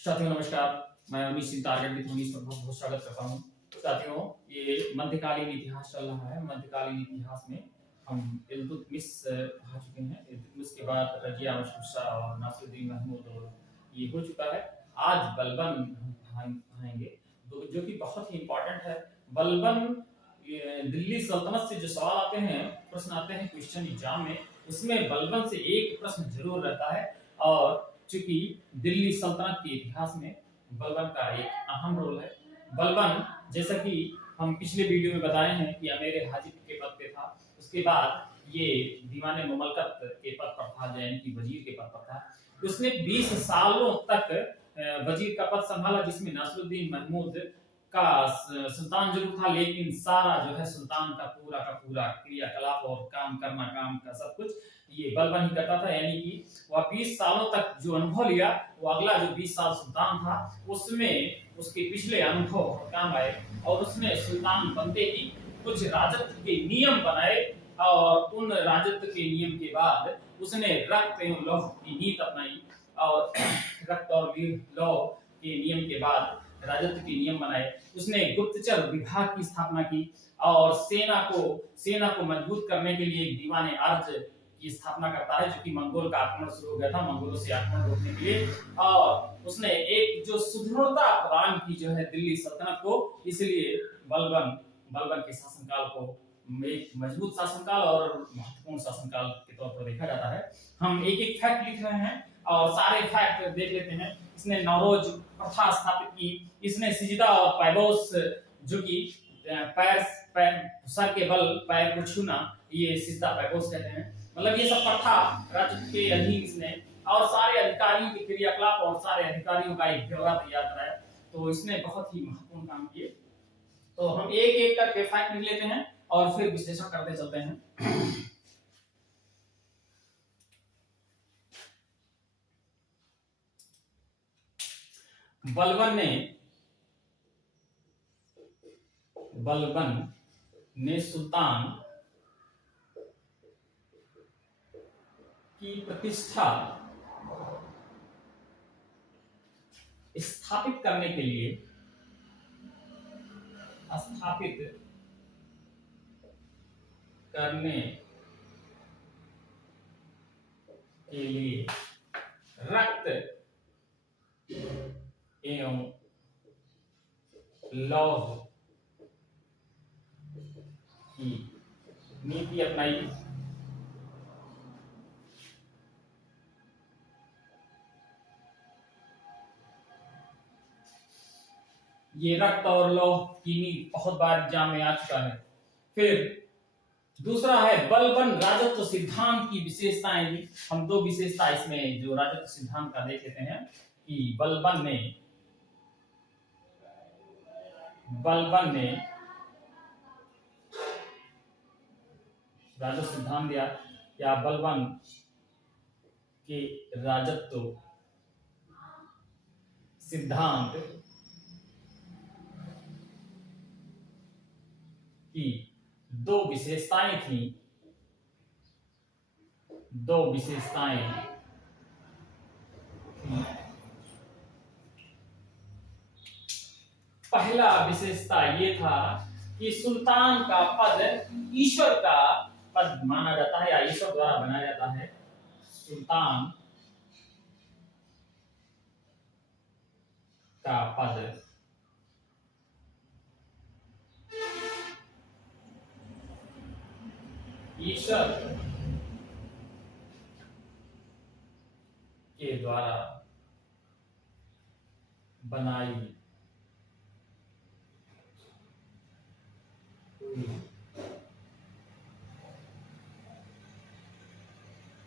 साथियों नमस्कार। मैं अमित सिंह टारगेट विथ उन्नीस पर बहुत बहुत स्वागत करता हूँ। साथियों, ये मध्यकालीन इतिहास चल रहा है। मध्यकालीन इतिहास में हम इल्तुतमिश पढ़ा चुके हैं। इल्तुतमिश के बाद रजिया मशहूर शाह और नासिरुद्दीन महमूद और ये हो चुका है। आज बलबन हम पढ़ाएंगे जो कि बहुत ही इम्पोर्टेंट है। बलबन दिल्ली सल्तनत से जो सवाल आते हैं, प्रश्न आते हैं क्वेश्चन एग्जाम में, उसमें बलबन से एक प्रश्न जरूर रहता है। और चूंकि दिल्ली सल्तनत के इतिहास में बलबन का एक अहम रोल है। बलबन, जैसा कि हम पिछले वीडियो में बताए हैं कि अमीर हाजिब के पद पे था, उसके बाद ये दीवाने ममलकत के पद पर था, जैन की वजीर के पद पर था। उसने 20 सालों तक वजीर का पद संभाला, जिसमें नासिरुद्दीन महमूद का सुल्तान जरूर था, लेकिन सारा जो है सुल्तान का पूरा क्रियाकलाप और काम का सब कुछ ये बलबन ही करता था। यानी कि वह 20 सालों तक जो अनुभव लिया, वो अगला जो 20 साल सुल्तान था उसमें उसके पिछले अनुभव काम आए, और उसने सुल्तान बनते ही कुछ राजत्व के नियम बनाए, और उन राजत्व के नियम के बाद उसने रक्त एवं लौह की नीति अपनाई, और रक्त और लौह के नियम के बाद राजत्व के नियम बनाए। उसने गुप्तचर विभाग की स्थापना की, और सेना को मजबूत करने के लिए एक दीवाने अर्ज की स्थापना करता है, जो कि मंगोल का आक्रमण शुरू हो गया था, मंगोलों से आक्रमण रोकने के लिए। और उसने एक जो सुदृढ़ता प्रदान की जो है दिल्ली सल्तनत को, इसलिए बलबन के शासनकाल को एक मजबूत शासनकाल और महत्वपूर्ण शासनकाल के तौर पर देखा जाता है। हम एक एक फैक्ट लिख रहे हैं और सारे फैक्ट देख लेते हैं। इसने नौरोज प्रथा स्थापित की। इसने सिजदा और पैबोस, जो कि सर के बल पैर को छूना, ये सिजदा पैबोस कहते हैं। मतलब ये सब प्रथा राज्य के अधीन इसने, और सारे अधिकारियों के क्रियाकलाप और सारे अधिकारियों का एक ब्यौरा तैयार कराया। तो इसने बहुत ही महत्वपूर्ण काम किए। तो हम एक एक करके फैक्ट लिख लेते हैं और फिर विश्लेषण करते चलते हैं। बलबन ने सुल्तान की प्रतिष्ठा स्थापित करने के लिए रक्त एवं लौह की नीति अपनाई। ये रक्त और लौह की नीति बहुत बार एग्जाम में आ चुका है। फिर दूसरा है बलबन राजत्व सिद्धांत की विशेषताएं। हम दो विशेषता इसमें जो राजत्व सिद्धांत का देख लेते हैं कि बलबन ने राजत्व सिद्धांत दिया, या बलबन के राजत्व सिद्धांत की दो विशेषताएं थी। पहला विशेषता ये था कि सुल्तान का पद ईश्वर का पद माना जाता है, या ईश्वर द्वारा बनाया जाता है। सुल्तान का पद ईश्वर के द्वारा बनाई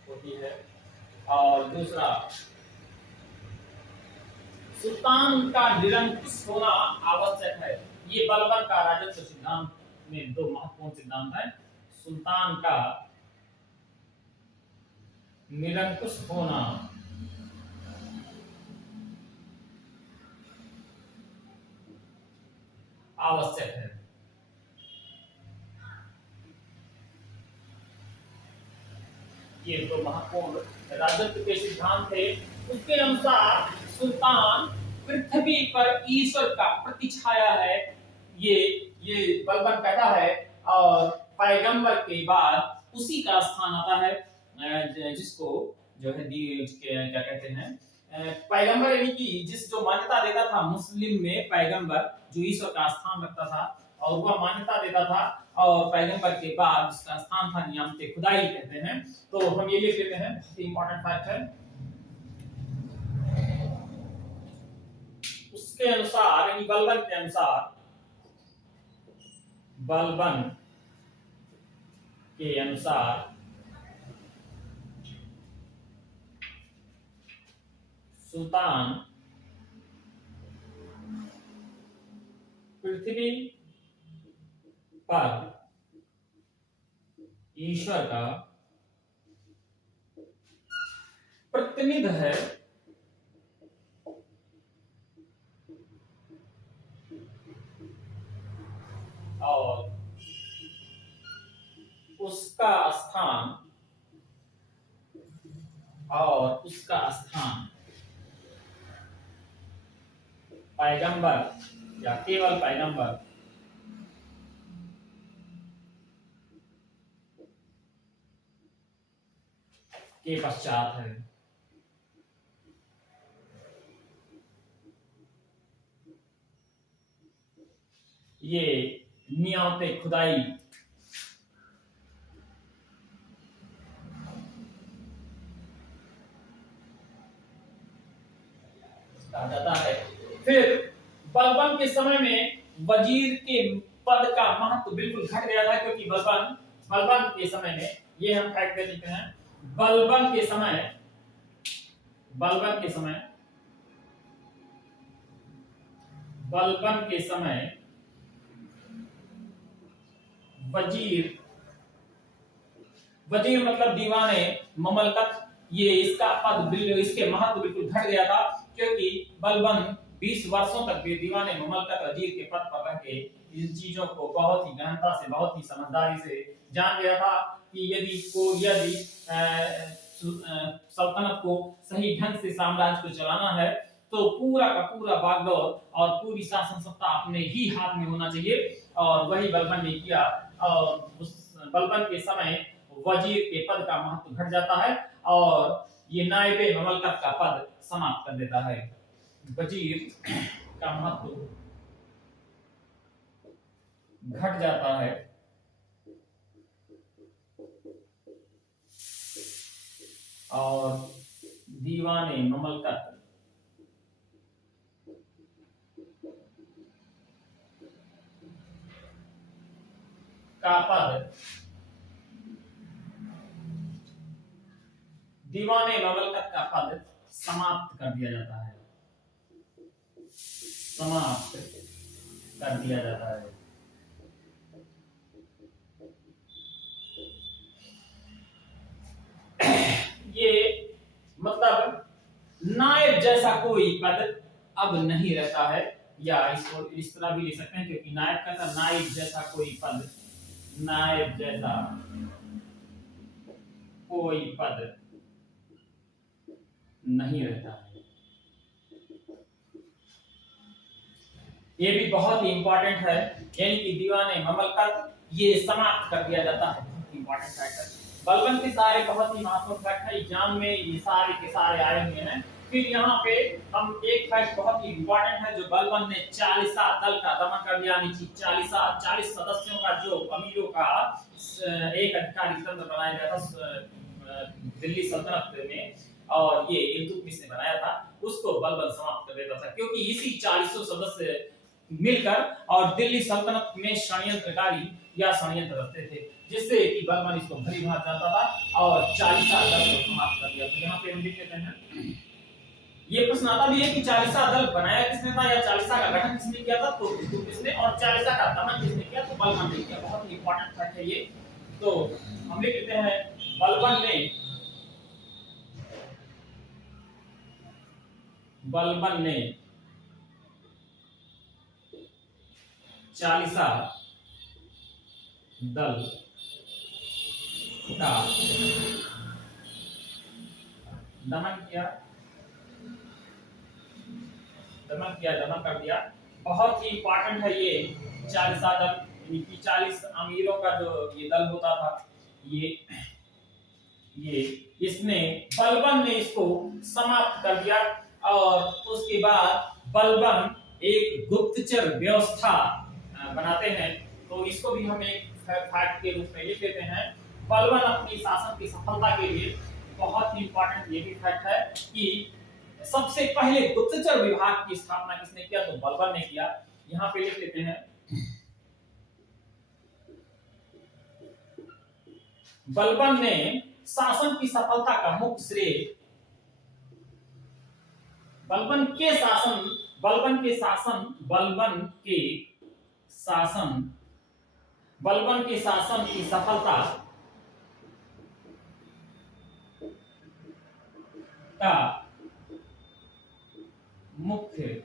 होती है। और दूसरा, सुल्तान का निरंकुश होना आवश्यक है। ये बलबन का राजत्व सिद्धांत में दो महत्वपूर्ण सिद्धांत है। सुल्तान का निरंकुश होना आवश्यक है। ये तो महत्वपूर्ण राजत्व के सिद्धांत थे। उसके अनुसार सुल्तान पृथ्वी पर ईश्वर का प्रतिछाया है, ये बलबन कहता है। और पैगंबर के बाद उसी का स्थान आता है, जिसको जो है क्या कहते हैं, पैगंबर, यानी कि जिस जो मान्यता देता था मुस्लिम में, पैगंबर जो ईश्वर का स्थान रखता था और वह मान्यता देता था, और पैगंबर के बाद उसका स्थान था नियामत खुदाई कहते हैं। तो हम ये लिख लेते हैं, इंपॉर्टेंट फैक्ट है। उसके अनुसार, यानी बलबन के अनुसार, बलबन के अनुसार सुल्तान पृथ्वी पर ईश्वर का प्रतिनिधि है और उसका स्थान पैगंबर या केवल पैगंबर के पश्चात है। ये नियामत खुदाई कहा जाता है। फिर बलबन के समय में वजीर के पद का महत्व बिल्कुल घट गया था, क्योंकि बलबन के समय में, ये हम फैक्ट दे देते हैं, बलबन के समय वजीर मतलब दीवाने ममलकत, ये इसका पद, इसके महत्व बिल्कुल घट गया था, क्योंकि बलबन 20 वर्षों तक भी दीवाने ममलकत वजीर के पद पर रह के इन चीजों को बहुत ही गहनता से, बहुत ही समझदारी से जान गया था कि यदि सल्तनत को सही ढंग से, साम्राज्य को चलाना है, तो पूरा का पूरा बागडोर और पूरी शासन सत्ता अपने ही हाथ में होना चाहिए। और वही बलबन ने किया, और उस बलबन के समय वजीर के पद का महत्व घट जाता है और ये नायबे ममलकत का पद समाप्त कर देता है। वजीर का महत्व घट जाता है और दीवाने ममलकत का पद, दीवाने ममलकत का पद समाप्त कर दिया जाता है, समाप्त कर दिया जाता है। ये मतलब नायब जैसा कोई पद अब नहीं रहता है, या इसको इस तरह भी ले सकते हैं, क्योंकि नायब का नायब जैसा कोई पद, नायब जैसा कोई पद नहीं रहता है। ये भी बहुत ही इंपॉर्टेंट है, यानी कि दीवाने ममलकत ये समाप्त कर दिया जाता है। इंपॉर्टेंट फैक्टर बलबन के सारे बहुत ही महत्वपूर्ण फैक्ट है, एग्जाम में ये सारे के सारे आए हुए हैं। फिर यहाँ पे हम एक फैक्ट बहुत ही इंपॉर्टेंट है, जो बलबन ने 40 दल का दमन कर दिया, यानी 40 सदस्यों का, जो अमीरों का एक अधिकारी तंत्र बनाया गया था दिल्ली सल्तनत में, और ये इल्तुतमिश ने बनाया था, उसको बलबन समाप्त कर देता था, क्योंकि इसी 40 सदस्य मिलकर और दिल्ली सल्तनत में षड्यंत्रकारी या षड्यंत्र रचते थे, जिससे कि बलबन इसको भली भांति जानता था और 40 दल को समाप्त कर दिया। तो यहाँ पे हम लिख लेते हैं, ये प्रश्न आता भी है कि 40 दल बनाया किसने था, या 40 का गठन किसने किया था, तो किसने, और 40 का दमन किसने किया, तो बलबन ने किया। बहुत ही इंपॉर्टेंट फैक्ट है ये। तो हम लिख लेते हैं, बलबन ने 40 दल का दमन किया, जमा कर दिया। बहुत ही इंपॉर्टेंट है ये 40 दल, यानी कि 40 अमीरों का जो ये दल होता था, ये इसने बलबन ने इसको समाप्त कर दिया। और उसके बाद बलबन एक गुप्तचर व्यवस्था बनाते हैं। तो इसको भी हम एक फैक्ट के रूप में लिख लेते हैं। बलबन अपनी शासन की सफलता के लिए, बहुत ही इंपॉर्टेंट ये भी फैक्ट है कि सबसे पहले गुप्तचर विभाग की स्थापना किसने किया, तो बलबन ने किया। यहाँ पे लिख लेते हैं, बलबन ने शासन की सफलता का मुख्य श्रेय बलबन के शासन की सफलता का मुख्य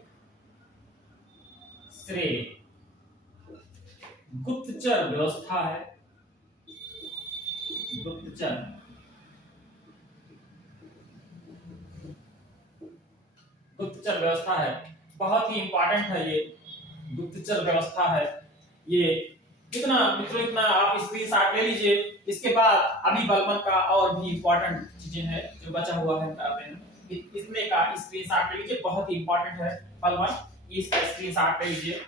श्रेय गुप्तचर व्यवस्था है। गुप्तचर व्यवस्था है, बहुत ही इंपॉर्टेंट है ये गुप्तचर व्यवस्था है। ये इतना आप स्क्रीनशॉट ले लीजिए। इसके बाद अभी बलबन का और भी इंपॉर्टेंट चीजें हैं जो बचा हुआ है, बताते हैं। इसमें का स्क्रीनशॉट ले लीजिए, बहुत ही इंपॉर्टेंट है बलबन, इसका स्क्रीनशॉट ले लीजिए।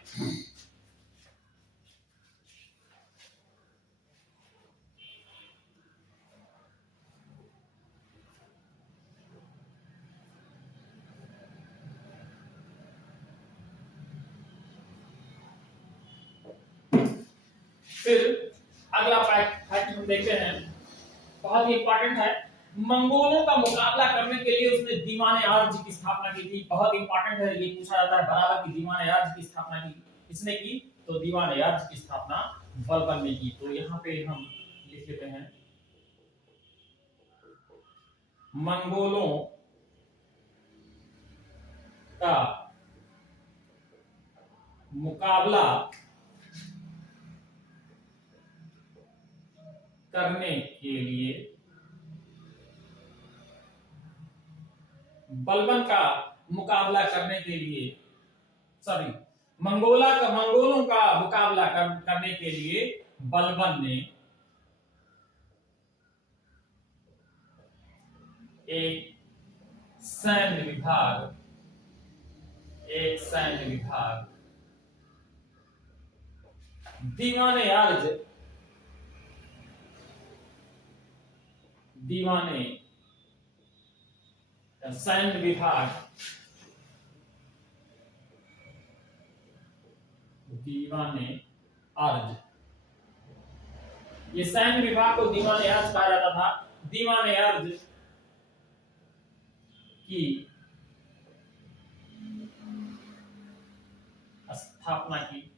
फिर अगला फैक्ट हम देखते हैं, बहुत ही इंपॉर्टेंट है। मंगोलों का मुकाबला करने के लिए उसने दीवान अर्ज की स्थापना की थी। बहुत इंपॉर्टेंट है, ये पूछा जाता है बराबर की दीवान अर्ज की स्थापना की किसने की, तो दीवान अर्ज की स्थापना बलबन ने की। तो यहाँ पे हम लिख लेते हैं, मंगोलों का मुकाबला करने के लिए बलबन का मुकाबला करने के लिए मंगोलों का मुकाबला करने के लिए बलबन ने एक सैन्य विभाग सैन्य विभाग दीवाने अर्ज, ये सैन्य विभाग को दीवाने अर्ज कहा जाता था। दीवाने अर्ज की स्थापना की,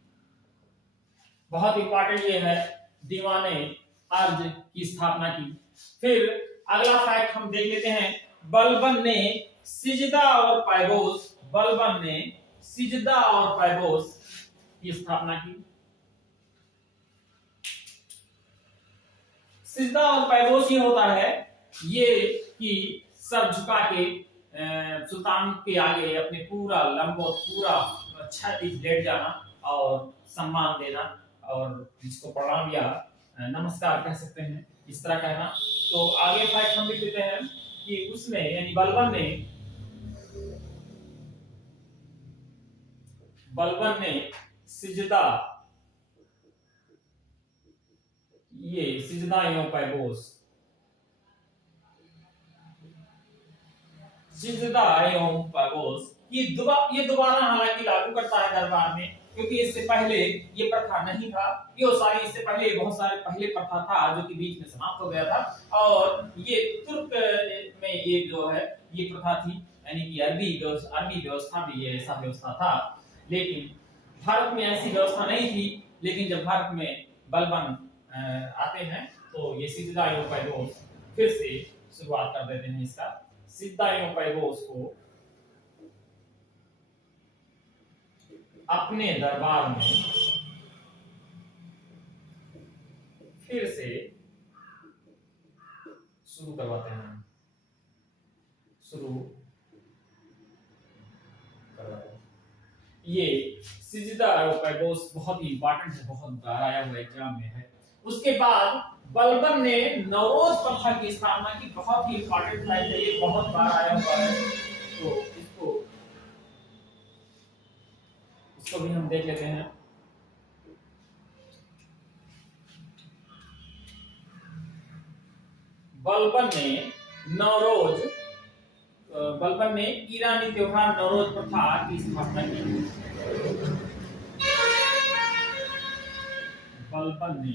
बहुत इंपॉर्टेंट ये है, दीवाने अर्ज की स्थापना की। फिर अगला फैक्ट हम देख लेते हैं, बलबन ने सिजदा और पैबोस की स्थापना की। सिजदा और पैबोस ये होता है ये कि सर झुका के सुल्तान के आगे अपने पूरा लंबोत पूरा क्षैतिज लेट जाना और सम्मान देना, और जिसको प्रणाम या नमस्कार कह सकते हैं, इस तरह कहना। तो आगे फैक्ट हम लिख देते हैं कि उसने यानी बलबन ने सिजदा एवं पैबोस ये दोबारा हालांकि लागू करता है दरबार में, क्योंकि इससे पहले ये प्रथा नहीं था। इससे पहले बहुत सारे पहले प्रथा था जो कि बीच में समाप्त हो गया था, और ये तुर्क में ये जो है ये प्रथा थी, यानी कि अरबी व्यवस्था में ये ऐसा व्यवस्था था। लेकिन भारत में ऐसी व्यवस्था नहीं थी। लेकिन जब भारत में बलबन आते हैं तो ये सिजदा एवं पैबोस फिर से शुरुआत कर देते हैं इसका। सिजदा एवं पैबोस को अपने दरबार में फिर से शुरू करवाते हैं। ये सिजदा पैगोस बहुत ही इंपॉर्टेंट है, बहुत बार आया हुआ एग्जाम में है। उसके बाद बलबन ने नवरोज प्रथा की स्थापना की, बहुत ही इंपॉर्टेंट फैक्ट है, ये बहुत बार आया हुआ है। तो इसको भी हम देख लेते हैं। बलबन ने नवरोज बलबन ने ईरानी त्योहार नवरोज प्रथा की स्थापना की। बलबन ने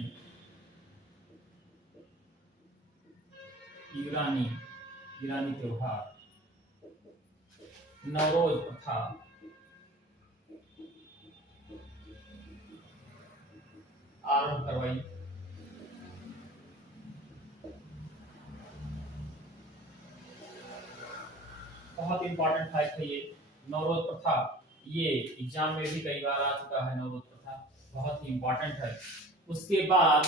ईरानी त्योहार नवरोज प्रथा आरंभ करवाई। बहुत इंपॉर्टेंट फैक्ट है ये नवरोज प्रथा, ये एग्जाम में भी कई बार आ चुका है। नवरोज प्रथा बहुत ही इंपॉर्टेंट है। उसके बाद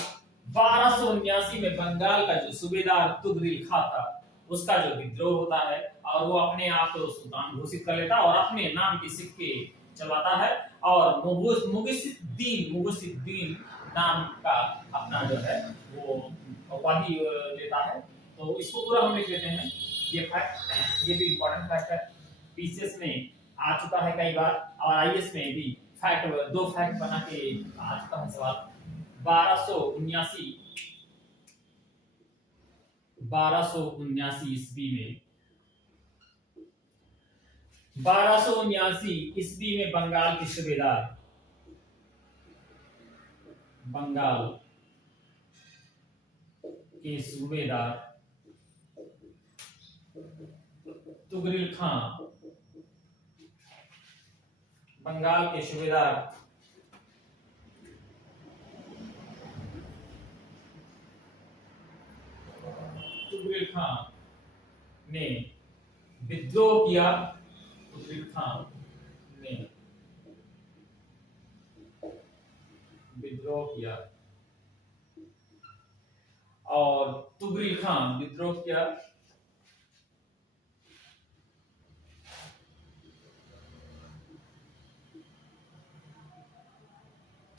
1279 में बंगाल का जो सूबेदार तुगरिल खां था, उसका जो विद्रोह होता है और वो अपने आप को सुल्तान घोषित कर लेता है और अपने नाम के सिक्के चलाता है और मुगुसुद्दीन नाम का अपना जो है वो उपाधि लेता है। तो इसको पूरा हम लिख लेते हैं। ये फैक्ट, ये भी इंपॉर्टेंट फैक्ट है, पीसीएस में आ चुका है कई बार और आईएएस में भी फैक्ट, दो फैक्ट बना के आ चुका है सवाल। 1279 ईस्वी में 1279 ईस्वी में बंगाल के सूबेदार तुगरिल खां, बंगाल के सूबेदार तुगरिल खां ने विद्रोह किया। तुगरिल खां ने विद्रोह किया और तुगरिल खां विद्रोह किया।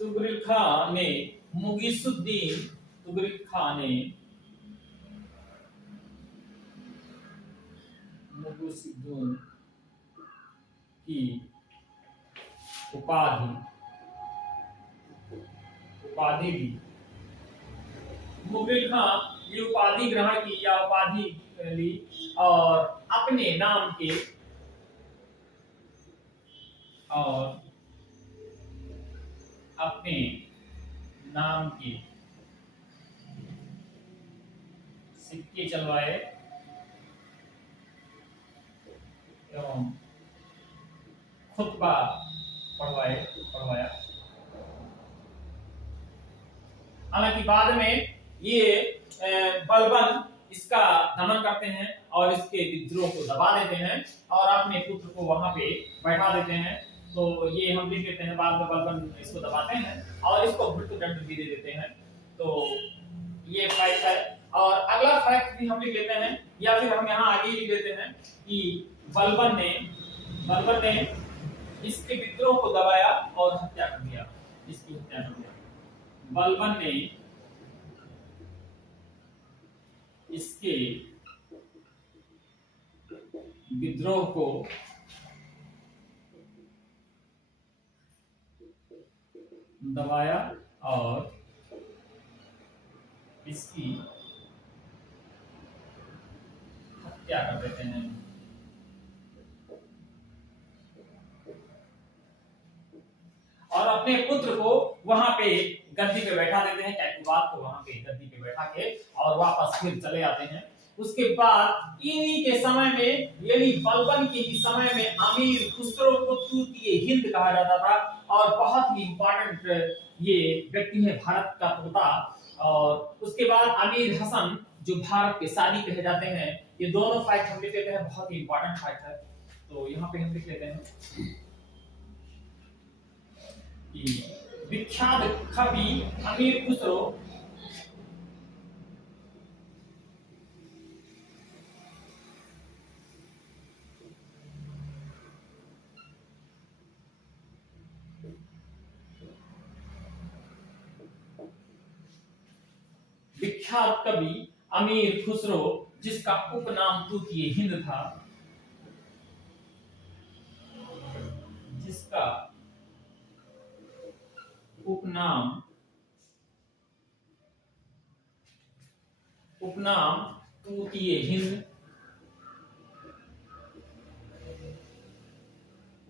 तुगरिल खां ने मुगीसुद्दीन की उपाधि दी। मुगरिल खां ये उपाधि ग्रहण की या उपाधि ली और अपने नाम के सिक्के चलवाए एवं खुतबा पढ़वाया। हालांकि बाद में ये बलबन इसका दमन करते हैं और इसके विद्रोह को दबा देते हैं और अपने पुत्र को वहां पे बैठा देते हैं। तो ये हम लिख लेते हैं, बाद में बलबन इसको दबाते हैं और इसको मृत्युदंड भी दे देते हैं। तो ये फैक्ट है। और अगला फैक्ट भी हम लिख लेते हैं या फिर हम यहाँ आगे लिख लेते हैं कि बलबन ने इसके विद्रोह को दबाया और हत्या कर दिया, इसकी हत्या कर दिया। बलबन ने इसके विद्रोह को दबाया और इसकी हत्या कर देते हैं। और अपने पुत्र को वहां पे गद्दी पे बैठा देते हैं, कैकुबात को वहां पे गद्दी पे बैठा के और वापस फिर चले आते हैं। उसके बाद इन्हीं के समय में यानी बलबन के ही समय में अमीर खुसरो को तूतीए हिंद कहा जाता था और बहुत ही इंपॉर्टेंट ये व्यक्ति है, भारत का तोता। और उसके बाद अमीर हसन जो भारत के सादी कहे जाते हैं। ये दोनों फैक्ट हम लिख लेते हैं, बहुत ही इंपॉर्टेंट फैक्ट है। तो यहाँ पे हम लिख लेते हैं विख्यात कवि अमीर खुसरो विख्यात कवि अमीर खुसरो, जिसका उपनाम तूतिए हिंद था, जिसका उपनाम तूतिए हिंद,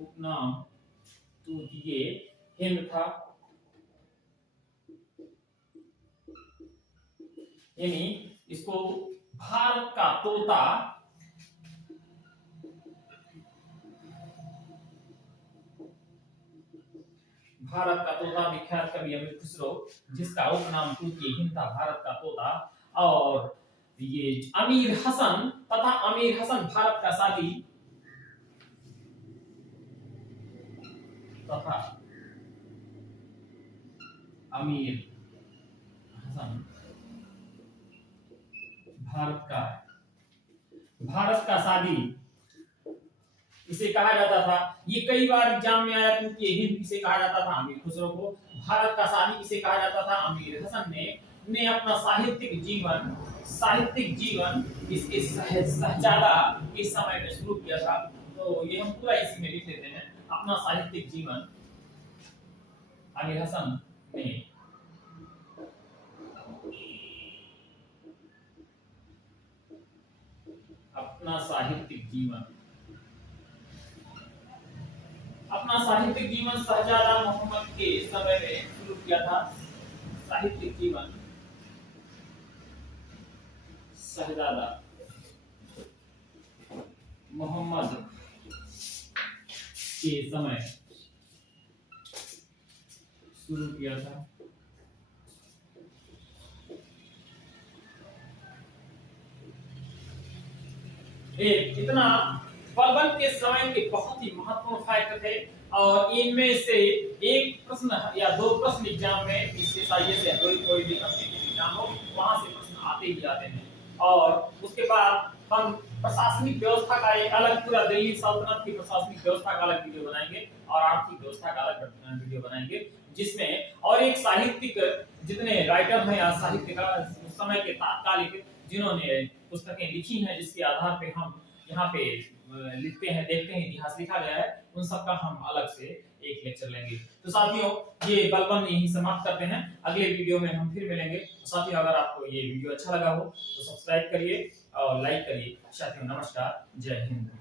उपनाम तूतिए हिंद था, यानी इसको भारत का तोता, विख्यात कवि अमीर खुसरो, जिसका उपनाम तूतिए हिंद था, भारत का तोता। और ये अमीर हसन तथा अमीर हसन भारत का सादी तथा अमीर हसन भारत का सादी इसे कहा जाता था। ये कई बार एग्जाम में आया, क्योंकि हिंद इसे कहा जाता था अमीर खुसरो को, भारत का सादी इसे कहा जाता था अमीर हसन ने अपना साहित्यिक जीवन इसके शहजादा के समय में शुरू किया था। तो ये हम पूरा इसी में लिख लेते हैं, अपना साहित्यिक जीवन अमीर हसन ने अपना साहित्यिक जीवन शहजादा मोहम्मद के समय में शुरू किया था। साहित्यिक जीवन शहजादा मोहम्मद के समय शुरू किया था। इतना बलबन के समय के बहुत ही महत्वपूर्ण फैक्ट थे, और इनमें से एक प्रश्न या दो प्रश्न एग्जाम में इसके साइए से कोई भी एग्जाम हो, वहां से प्रश्न आते ही आते हैं। और उसके बाद हम प्रशासनिक व्यवस्था का एक अलग, पूरा दिल्ली सल्तनत की प्रशासनिक व्यवस्था का अलग वीडियो बनाएंगे, और आर्थिक व्यवस्था का अलग वीडियो बनाएंगे, जिसमें और एक साहित्यिक जितने राइटर हैं या साहित्यकार उस समय के तात्कालिक जिन्होंने पुस्तकें लिखी हैं, जिसके आधार पे हम यहाँ पे लिखते हैं, देखते हैं, इतिहास लिखा गया है, उन सब का हम अलग से एक लेक्चर लेंगे। तो साथियों, ये बलबन यहीं समाप्त करते हैं, अगले वीडियो में हम फिर मिलेंगे। साथियों, अगर आपको ये वीडियो अच्छा लगा हो तो सब्सक्राइब करिए और लाइक करिए। साथियों, नमस्कार, जय हिंद।